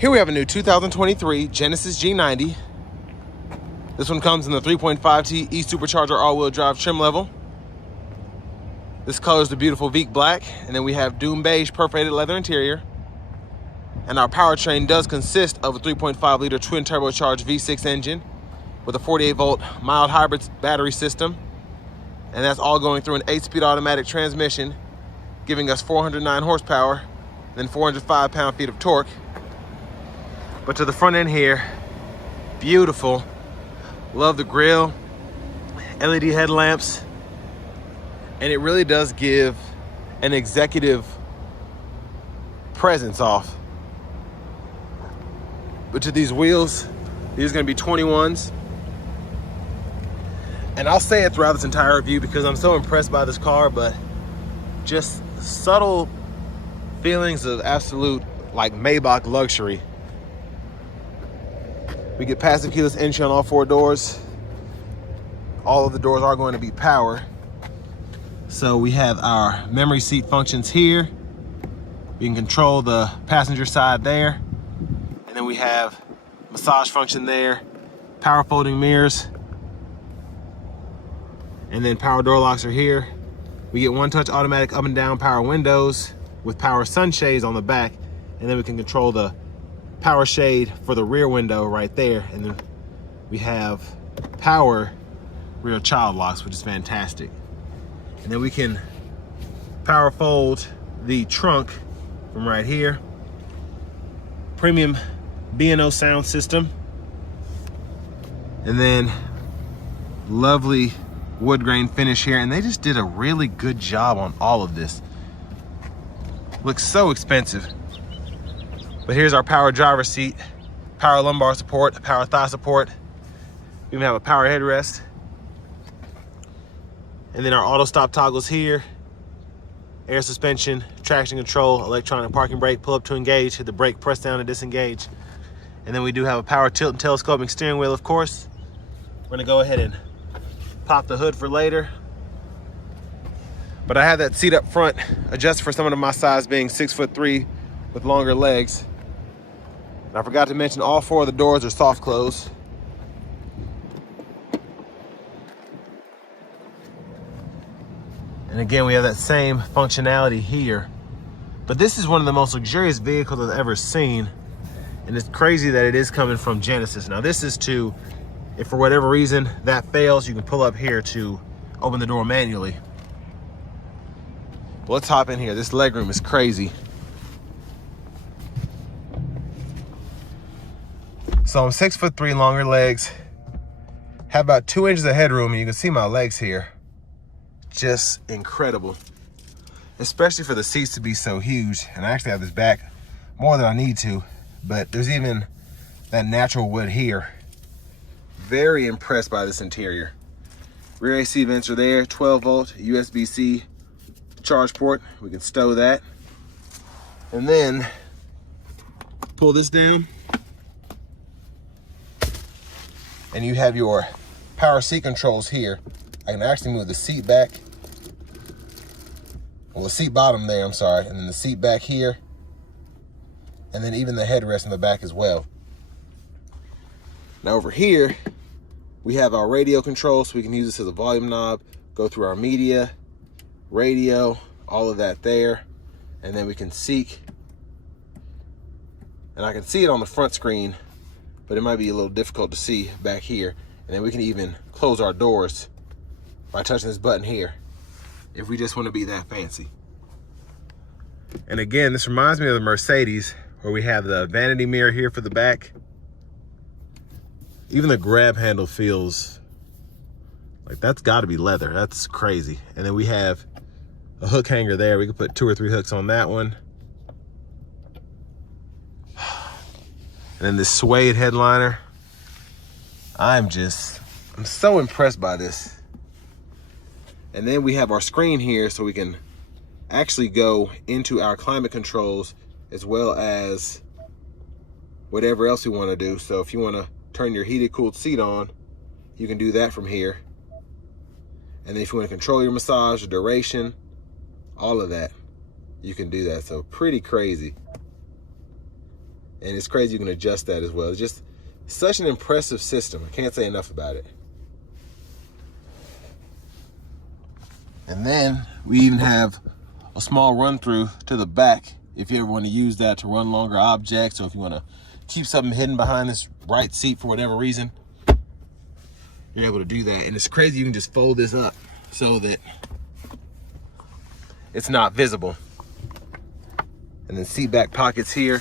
Here we have a new 2023 Genesis G90. This one comes in the 3.5T E-Supercharger all-wheel drive trim level. This color is the beautiful Vic Black, and then we have Doom Beige perforated leather interior. And our powertrain does consist of a 3.5-liter twin turbocharged V6 engine with a 48-volt mild hybrid battery system. And that's all going through an 8-speed automatic transmission, giving us 409 horsepower, then 405 pound-feet of torque. But to the front end here, beautiful. Love the grille, LED headlamps, and it really does give an executive presence off. But to these wheels, these are gonna be 21s. And I'll say it throughout this entire review because I'm so impressed by this car, but just subtle feelings of absolute like Maybach luxury. We get passive keyless entry on all 4 doors. All of the doors are going to be power. So we have our memory seat functions here. We can control the passenger side there. And then we have massage function there, power folding mirrors. And then power door locks are here. We get one-touch automatic up and down power windows with power sunshades on the back. And then we can control the power shade for the rear window right there. And then we have power rear child locks, which is fantastic. And then we can power fold the trunk from right here. Premium B&O sound system. And then lovely wood grain finish here. And they just did a really good job on all of this. Looks so expensive. But here's our power driver seat, power lumbar support, power thigh support. We even have a power headrest. And then our auto stop toggles here, air suspension, traction control, electronic parking brake, pull up to engage, hit the brake, press down to disengage. And then we do have a power tilt and telescoping steering wheel, of course. We're gonna go ahead and pop the hood for later. But I have that seat up front adjusted for someone of my size, being 6'3" with longer legs. And I forgot to mention all 4 of the doors are soft close. And again, we have that same functionality here. But this is one of the most luxurious vehicles I've ever seen. And it's crazy that it is coming from Genesis. Now this is to, if for whatever reason that fails, you can pull up here to open the door manually. Well, let's hop in here. This legroom is crazy. So I'm 6'3", longer legs, have about 2 inches of headroom, and you can see my legs here. Just incredible, especially for the seats to be so huge. And I actually have this back more than I need to, but there's even that natural wood here. Very impressed by this interior. Rear AC vents are there, 12-volt USB-C charge port. We can stow that. And then pull this down. And you have your power seat controls here. I can actually move the seat back. Well, the seat bottom there, I'm sorry. And then the seat back here. And then even the headrest in the back as well. Now over here, we have our radio control, so we can use this as a volume knob, go through our media, radio, all of that there. And then we can seek. And I can see it on the front screen, but it might be a little difficult to see back here. And then we can even close our doors by touching this button here, if we just want to be that fancy. And again, this reminds me of the Mercedes, where we have the vanity mirror here for the back. Even the grab handle feels like that's got to be leather. That's crazy. And then we have a hook hanger there. We can put 2 or 3 hooks on that one. And then this suede headliner. I'm so impressed by this. And then we have our screen here, so we can actually go into our climate controls as well as whatever else we want to do. So if you want to turn your heated cooled seat on, you can do that from here. And then if you want to control your massage, the duration, all of that, you can do that. So pretty crazy. And it's crazy you can adjust that as well. It's just such an impressive system. I can't say enough about it. And then we even have a small run through to the back if you ever want to use that to run longer objects, or if you want to keep something hidden behind this right seat for whatever reason, you're able to do that. And it's crazy you can just fold this up so that it's not visible. And then seat back pockets here.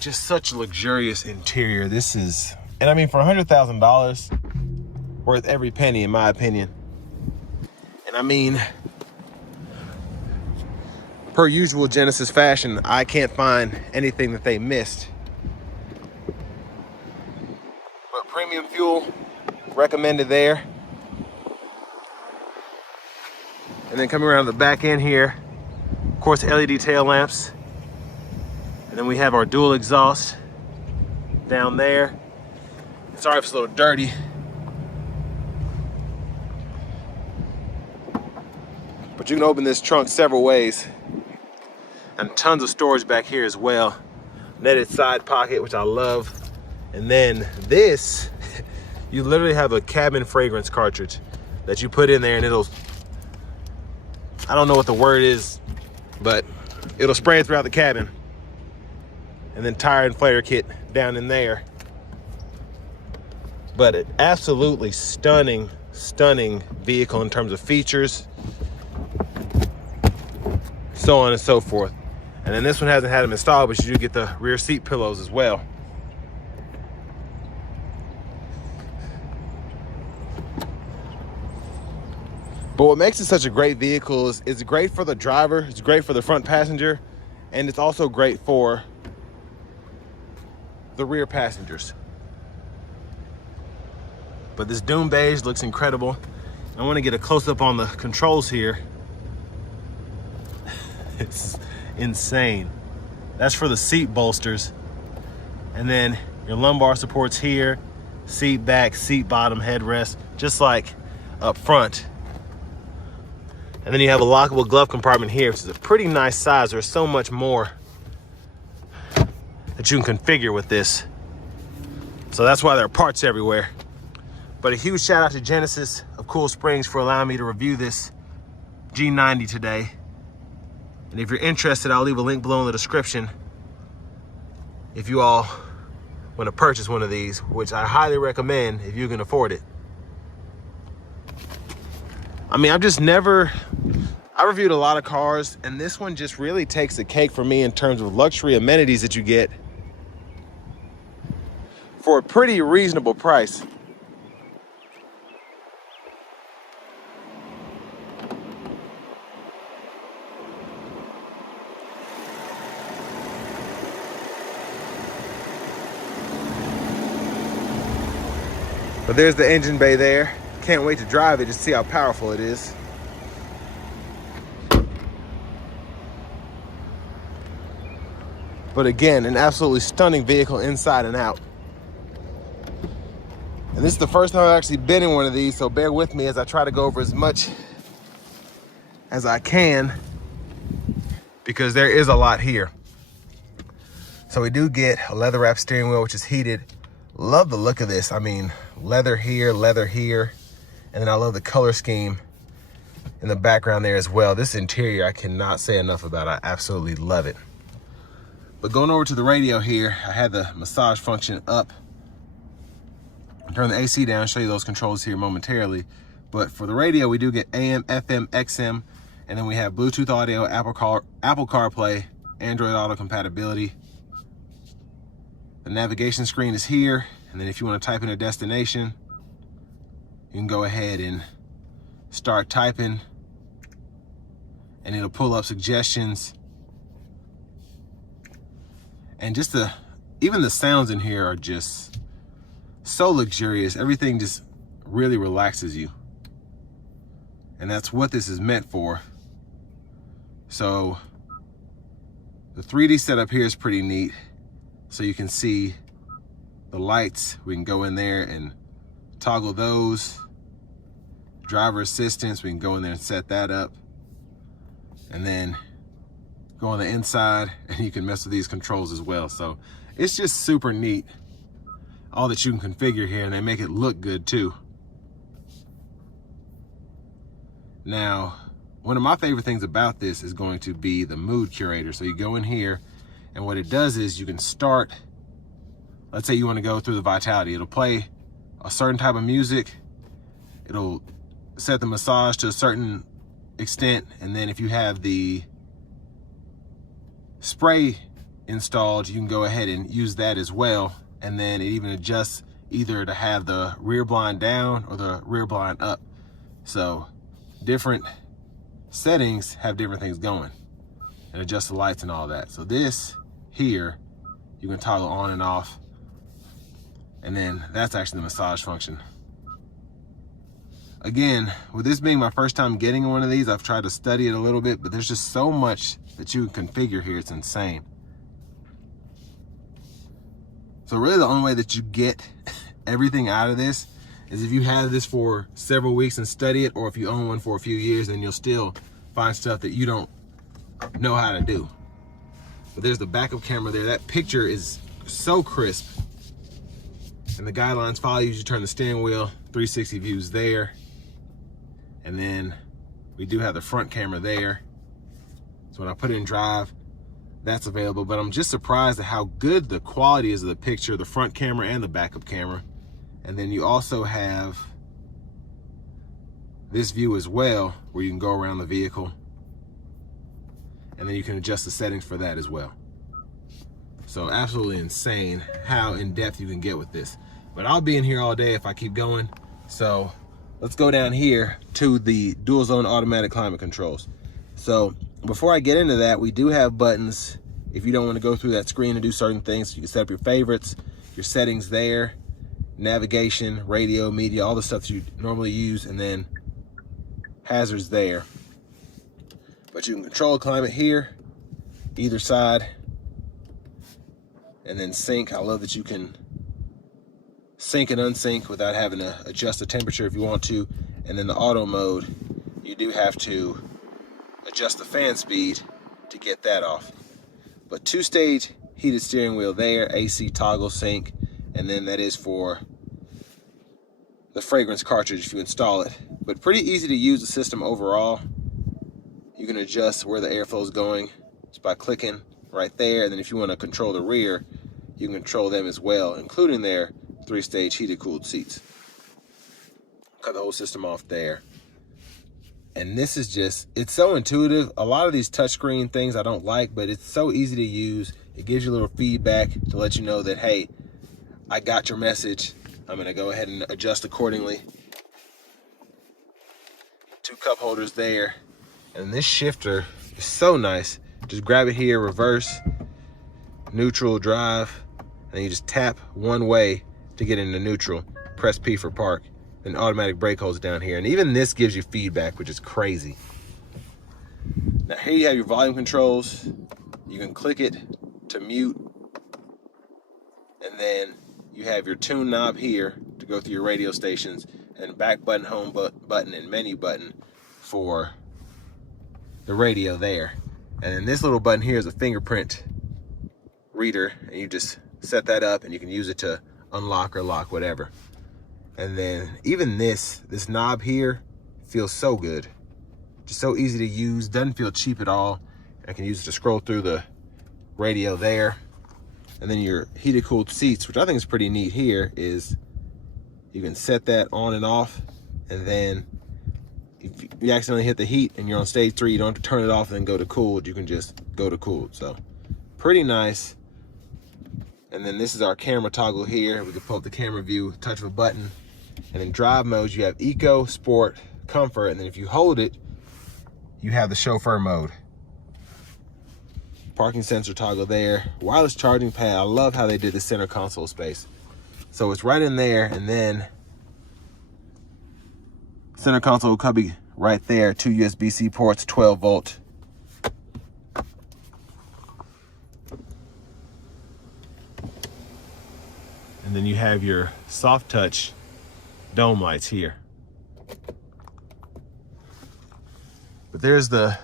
Just such a luxurious interior. This is, and I mean, for $100,000, worth every penny in my opinion. And I mean, per usual Genesis fashion, I can't find anything that they missed. But premium fuel recommended there. And then coming around the back end here, of course, LED tail lamps. And then we have our dual exhaust down there. Sorry if it's a little dirty. But you can open this trunk several ways. And tons of storage back here as well. Netted side pocket, which I love. And then this, you literally have a cabin fragrance cartridge that you put in there, and it'll, I don't know what the word is, but it'll spray it throughout the cabin. And then tire inflator kit down in there. But an absolutely stunning, stunning vehicle in terms of features, so on and so forth. And then this one hasn't had them installed, but you do get the rear seat pillows as well. But what makes it such a great vehicle is it's great for the driver, it's great for the front passenger, and it's also great for the rear passengers. But this Doom Beige looks incredible. I want to get a close-up on the controls here. It's insane. That's for the seat bolsters. And then your lumbar supports here, seat back, seat bottom, headrest, just like up front. And then you have a lockable glove compartment here, which is a pretty nice size. There's so much more that you can configure with this. So that's why there are parts everywhere. But a huge shout out to Genesis of Cool Springs for allowing me to review this G90 today. And if you're interested, I'll leave a link below in the description if you all want to purchase one of these, which I highly recommend if you can afford it. I mean, I reviewed a lot of cars, and this one just really takes the cake for me in terms of luxury amenities that you get for a pretty reasonable price. But there's the engine bay there. Can't wait to drive it, just see how powerful it is. But again, an absolutely stunning vehicle inside and out. And this is the first time I've actually been in one of these, so bear with me as I try to go over as much as I can, because there is a lot here. So we do get a leather wrap steering wheel, which is heated. Love the look of this. I mean, leather here, and then I love the color scheme in the background there as well. This interior, I cannot say enough about. I absolutely love it. But going over to the radio here, I had the massage function up. Turn the AC down, show you those controls here momentarily. But for the radio, we do get AM, FM, XM, and then we have Bluetooth audio, Apple CarPlay, Android Auto compatibility. The navigation screen is here, and then if you want to type in a destination, you can go ahead and start typing, and it'll pull up suggestions. And just even the sounds in here are just so luxurious. Everything just really relaxes you. And that's what this is meant for. So the 3D setup here is pretty neat. So you can see the lights. We can go in there and toggle those. Driver assistance, we can go in there and set that up. And then go on the inside, and you can mess with these controls as well. So it's just super neat, all that you can configure here, and they make it look good too. Now, one of my favorite things about this is going to be the mood curator. So you go in here, and what it does is you can start, let's say you want to go through the Vitality. It'll play a certain type of music. It'll set the massage to a certain extent, and then if you have the spray installed, you can go ahead and use that as well. And then it even adjusts either to have the rear blind down or the rear blind up. So different settings have different things going, and adjust the lights and all that. So this here, you can toggle on and off, and then that's actually the massage function. Again, with this being my first time getting one of these, I've tried to study it a little bit, but there's just so much that you can configure here. It's insane. So really the only way that you get everything out of this is if you have this for several weeks and study it, or if you own one for a few years, then you'll still find stuff that you don't know how to do. But there's the backup camera there. That picture is so crisp. And the guidelines follow you. You turn the steering wheel, 360 views there. And then we do have the front camera there. So when I put it in drive, that's available. But I'm just surprised at how good the quality is of the picture, the front camera and the backup camera. And then you also have this view as well, where you can go around the vehicle. And then you can adjust the settings for that as well. So absolutely insane how in-depth you can get with this. But I'll be in here all day if I keep going. So let's go down here to the dual zone automatic climate controls. So before I get into that, we do have buttons if you don't want to go through that screen and do certain things. You can set up your favorites, your settings there, navigation, radio, media, all the stuff that you normally use, and then hazards there. But you can control climate here, either side, and then sync. I love that you can sync and unsync without having to adjust the temperature if you want to. And then the auto mode, you do have to adjust the fan speed to get that off. But 2-stage heated steering wheel there, AC toggle sync, and then that is for the fragrance cartridge if you install it. But pretty easy to use the system overall. You can adjust where the airflow is going just by clicking right there. And then if you want to control the rear, you can control them as well, including their 3-stage heated cooled seats. Cut the whole system off there. And this is just, it's so intuitive. A lot of these touchscreen things I don't like, but it's so easy to use. It gives you a little feedback to let you know that, hey, I got your message. I'm gonna go ahead and adjust accordingly. 2 cup holders there. And this shifter is so nice. Just grab it here, reverse, neutral, drive, and then you just tap one way to get into neutral. Press P for park. Then automatic brake holds down here. And even this gives you feedback, which is crazy. Now here you have your volume controls. You can click it to mute. And then you have your tune knob here to go through your radio stations, and back button, home button, and menu button for the radio there. And then this little button here is a fingerprint reader, and you just set that up and you can use it to unlock or lock, whatever. And then even this knob here feels so good. Just so easy to use, doesn't feel cheap at all. I can use it to scroll through the radio there. And then your heated cooled seats, which I think is pretty neat here, is you can set that on and off. And then if you accidentally hit the heat and you're on stage 3, you don't have to turn it off and then go to cooled. You can just go to cooled. So pretty nice. And then this is our camera toggle here. We can pull up the camera view, touch of a button. And in drive modes, you have eco, sport, comfort. And then if you hold it, you have the chauffeur mode. Parking sensor toggle there. Wireless charging pad. I love how they did the center console space. So it's right in there, and then center console could be right there. 2 USB-C ports, 12 volt. And then you have your soft touch dome lights here. But there's the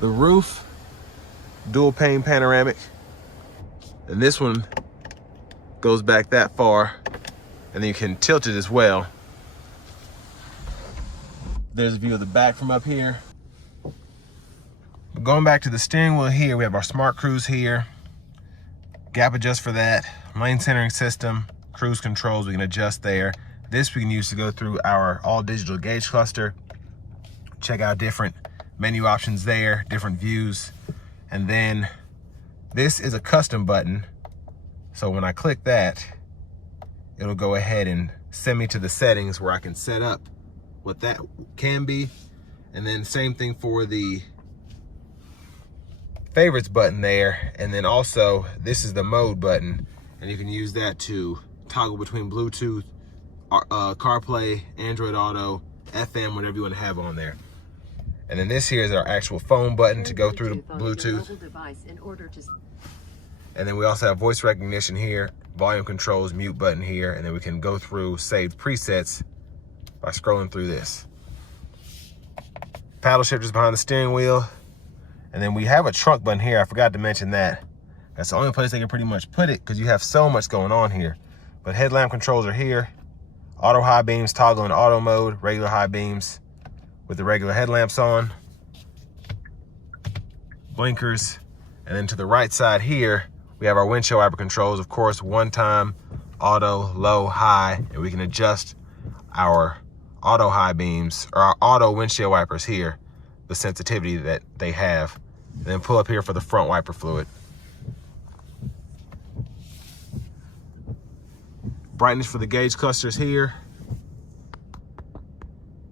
roof. dual pane panoramic. And this one goes back that far, and then you can tilt it as well. There's a view of the back from up here. Going back to the steering wheel here, we have our smart cruise here. Gap adjust for that. Lane centering system, cruise controls, we can adjust there. This we can use to go through our all digital gauge cluster. Check out different menu options there, different views. And then this is a custom button. So when I click that, it'll go ahead and send me to the settings where I can set up what that can be. And then same thing for the favorites button there. And then also this is the mode button, and you can use that to toggle between Bluetooth, CarPlay, Android Auto, FM, whatever you want to have on there. And then this here is our actual phone button to go through the Bluetooth. And then we also have voice recognition here, volume controls, mute button here, and then we can go through saved presets by scrolling through this. Paddle shifters behind the steering wheel. And then we have a trunk button here. I forgot to mention that. That's the only place they can pretty much put it because you have so much going on here. But headlamp controls are here. Auto high beams, toggle in auto mode, regular high beams with the regular headlamps on. Blinkers. And then to the right side here, we have our windshield wiper controls. Of course, one time, auto, low, high, and we can adjust our auto high beams or our auto windshield wipers here, the sensitivity that they have. And then pull up here for the front wiper fluid. Brightness for the gauge clusters here.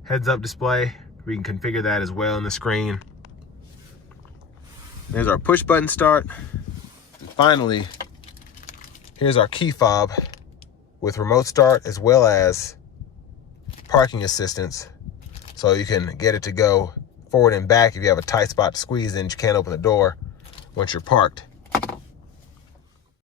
Heads up display, we can configure that as well on the screen. There's our push button start. And finally, here's our key fob with remote start as well as parking assistance. So you can get it to go forward and back if you have a tight spot to squeeze in, you can't open the door once you're parked.